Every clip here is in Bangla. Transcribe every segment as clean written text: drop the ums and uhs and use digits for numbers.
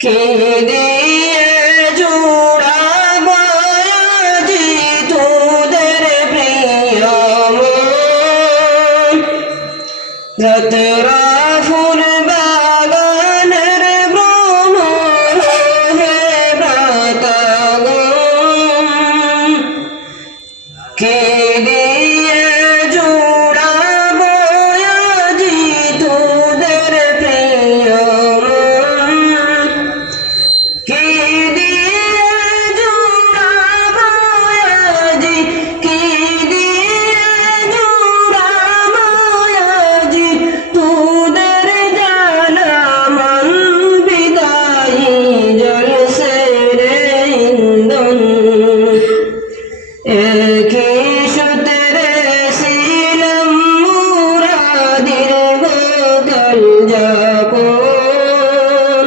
কে দিয়ে জোড়াবো আজি তোদের প্রিয় মন যাত্রা ফুল বাগানের ভ্রমর হে ভ্রাতাগণ কে দিয়ে জোড়াবো আজি তোদের প্রিয় মন কে দিয়ে জোড়াবো আজি কে দিয়ে জোড়াবো আজি তোদের জানা মন বিদায়ী জলসে রে ইন্ধন একই সূত্রে ছিলাম মোরা দীর্ঘকাল যাপন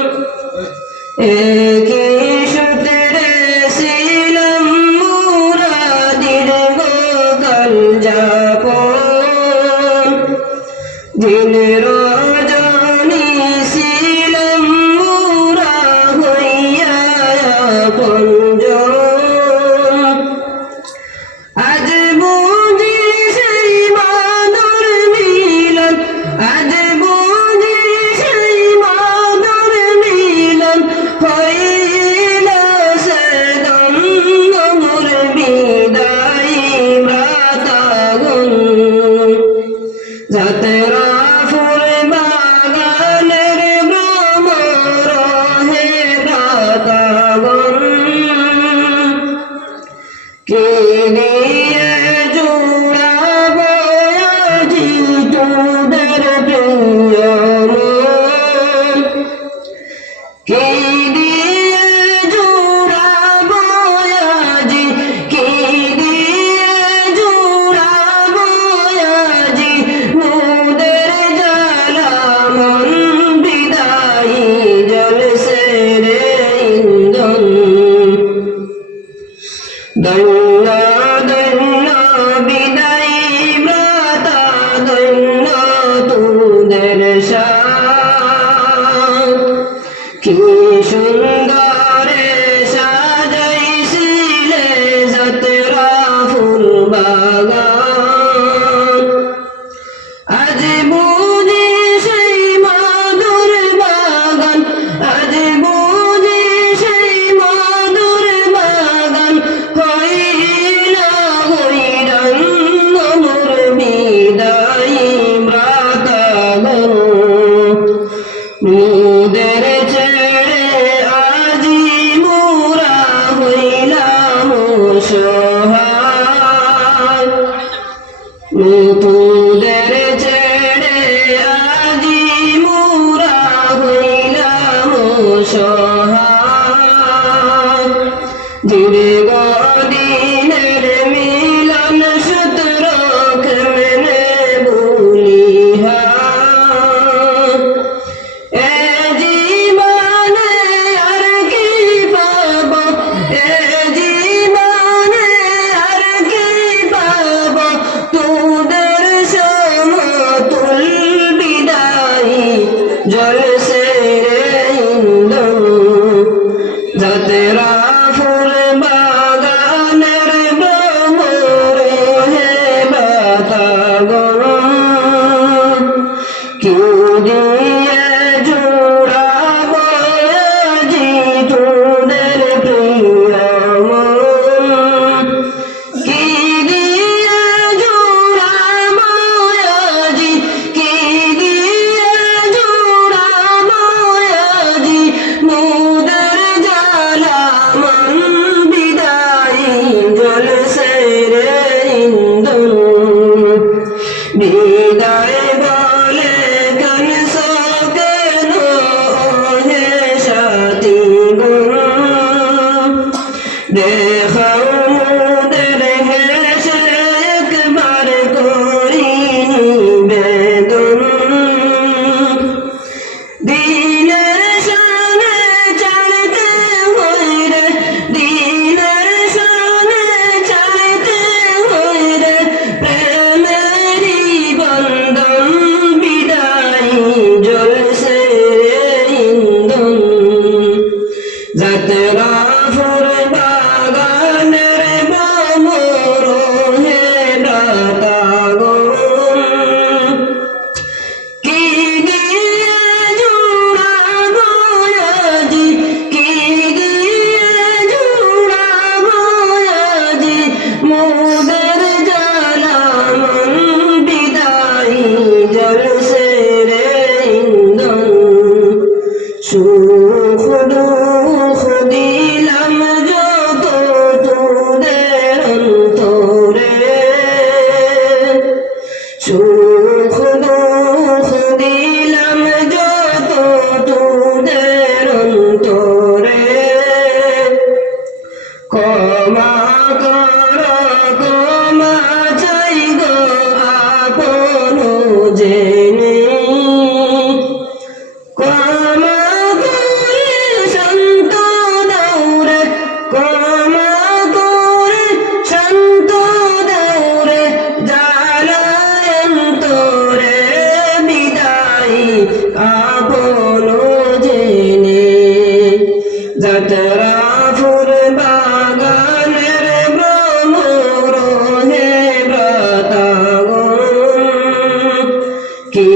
একই সূত্রে ছিলাম মোরা দীর্ঘকাল যাপন দিন রজনী ছিলাম মোরা হইয়া আপনজন আজ বুঝি সেই মাদুর মিলন আজ বুঝি সেই মাদুর মিলন হইল সে দন্দ মোর বিদায়ী ভ্রাতাগণ যাত্রা ফুল বাগানের ভ্রমর হে ভ্রাতাগণ কে দিয়ে জোড়াবো আজি তোদের প্রিয় মন কে দিয়ে জোড়াবো আজি কে দিয়ে জোড়াবো আজি মোদের জ্বালা মন বিদায়ী জলসে রে ইন্ধন ধন্য ধন্য বিদায়ী ভ্রাতা ধন্য তোদের শান কি সুন্দরে সাজাইছিলে যাত্রা ফুল বাগান আজ বুঝি সেই মাদুর বাগান আজ বুঝি সেই মাদুর বাগান হইল হইরান মোর বিদায়ী ভ্রাতাগণ মোদের ছেড়ে আজি মোরা হইলাম অসহায় তোদের ছেড়ে আজি মোরা হইলাম অসহায় দীর্ঘদিনের মিলন সূত্র কেমনে ভুলিহা এ জীবনে আর কি পাবো এ জীবনে আর কি পাবো তোদের সমতুল বিদায়ী জলসে রে ইন্ধন যাত্রা ফুল বাগানের ভ্রমর হে ভ্রাতাগণ কে দিয়ে জোড়াবো আজি তোদের প্রিয় মন কে দিয়ে জোড়াবো আজি কে দিয়ে জোড়াবো আজি মোদের জ্বালা মন বিদায়ী জলসে রে ইন্ধন বিদায় বলে গান জলসে রে ইন্ধন সুখ দুঃখ দিলাম যত তোদের অন্তরে সুখ দুঃখ দিলাম যত তোদের অন্তরে ক্ষমা কর ক্ষমা চাই গো আপন জেনে ক্ষমা করে শান্ত দৌড়ে ক্ষমা করে শান্ত দৌড়ে জালায়ন্তরে বিদায় আপন জেনে যাত্রা ফুল বাগানের ভ্রমর হে ব্রতাগণ কি